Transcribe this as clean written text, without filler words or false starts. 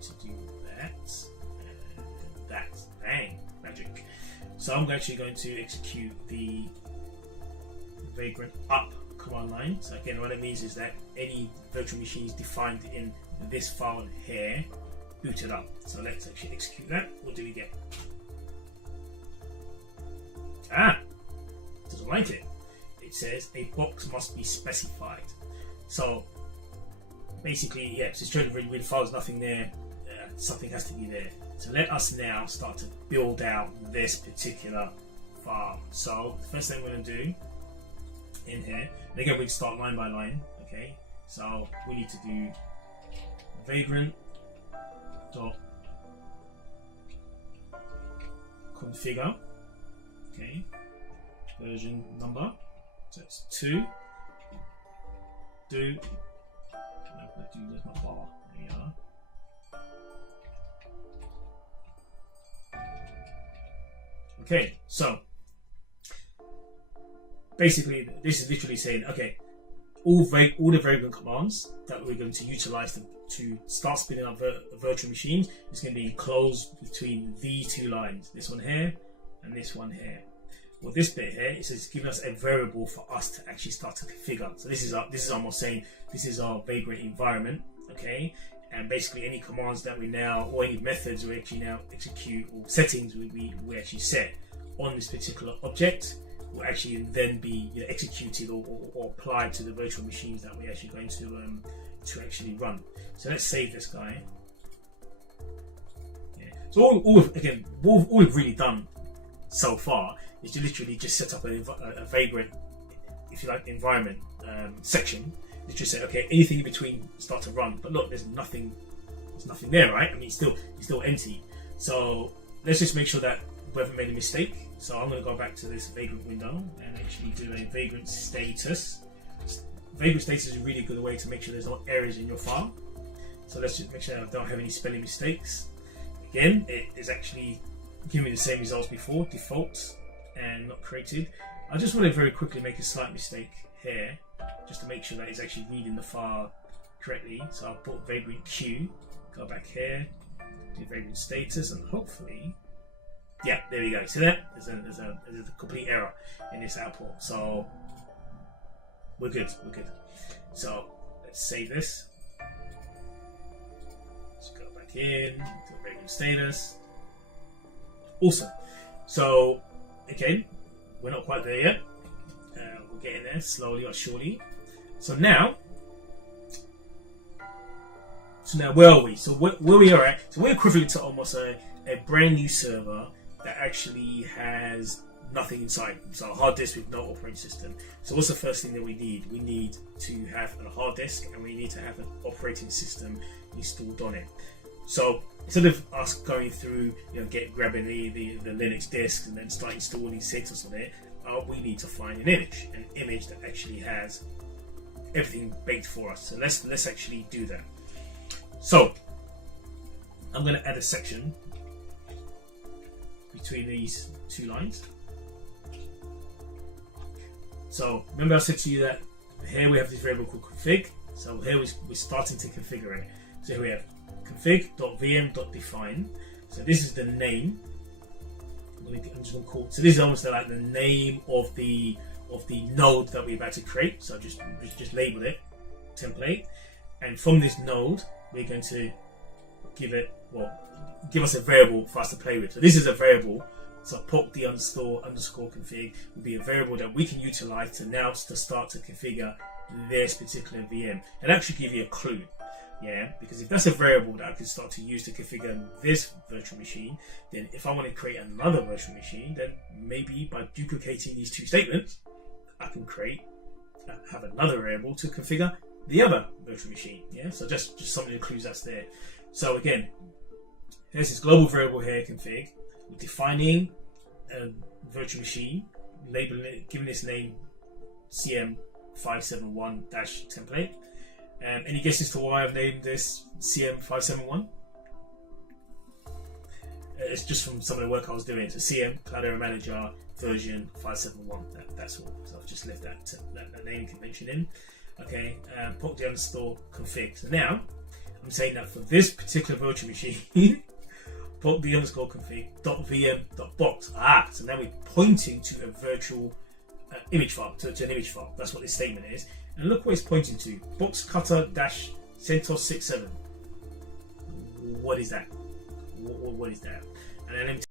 to do that, and that, bang, magic. So I'm actually going to execute the Vagrant up command line. So again, what it means is that any virtual machines defined in this file here booted up. So let's actually execute that. What do we get? Doesn't like it. It says a box must be specified. So basically, yeah, it's showing with files nothing there. Something has to be there. So let us now start to build out this particular file. So the first thing we're going to do in here, and again we can start line by line. Okay, so we need to do vagrant dot configure. Okay, version number, so it's 2. There's my bar. There we are. Okay, so basically this is literally saying, okay, all the Vagrant commands that we're going to utilize to start spinning up virtual machines is going to be enclosed between the two lines, this one here and this one here. Well, this bit here, it says giving us a variable for us to actually start to configure. So this is almost saying this is our Vagrant environment, okay? And basically any commands that we now, or any methods we actually now execute, or settings we actually set on this particular object will actually then be executed or applied to the virtual machines that we're actually going to actually run. So let's save this guy. Yeah. So all we've really done so far is to literally just set up a Vagrant, if you like, environment section. Literally say, okay, anything in between start to run. But look, there's nothing there, right? I mean, it's still empty. So let's just make sure that we haven't made a mistake. So I'm going to go back to this Vagrant window and actually do a Vagrant status. Vagrant status is a really good way to make sure there's no errors in your file. So let's just make sure I don't have any spelling mistakes. Again, it is actually giving me the same results before, default and not created. I just want to very quickly make a slight mistake here, just to make sure that it's actually reading the file correctly. So I'll put Vagrant Q, go back here, do Vagrant status, and hopefully, yeah, there we go. See that? There's a complete error in this output. So we're good. So let's save this. Let's go back in to Vagrant status. Awesome. So again, we're not quite there yet. We're getting there slowly or surely. So now where are we? So where we are at? So we're equivalent to almost a brand new server that actually has nothing inside. So a hard disk with no operating system. So what's the first thing that we need? We need to have a hard disk and we need to have an operating system installed on it. So instead of us going through, grabbing the Linux disk and then start installing CentOS on it, we need to find an image that actually has everything baked for us. So let's actually do that. So I'm going to add a section between these two lines. So remember I said to you that here we have this variable called config. So here we're starting to configure it. So here we have config.vm.define. So this is the name. I'm just going to call. So this is almost like the name of the node that we're about to create. So just label it template, and from this node we're going to give us a variable for us to play with. So this is a variable. So PART2 underscore config will be a variable that we can utilize to start to configure this particular VM, and actually give you a clue. Yeah, because if that's a variable that I can start to use to configure this virtual machine, then if I want to create another virtual machine, then maybe by duplicating these two statements, I can have another variable to configure the other virtual machine. Yeah, so just some of the clues that's there. So again, here's this global variable here, config. We're defining a virtual machine, labeling it, giving this name CM571-template. Any guesses to why I've named this CM571? It's just from some of the work I was doing. So CM, Cloud Area Manager, version 571. That's all. So I've just left that name convention in. Okay, PART2 underscore config. So now I'm saying that for this particular virtual machine, put the underscore config.vm.box. So now we're pointing to a virtual image file, to an image file. That's what this statement is. And look where it's pointing to: box cutter dash CentOS 67. What is that? What is that? And then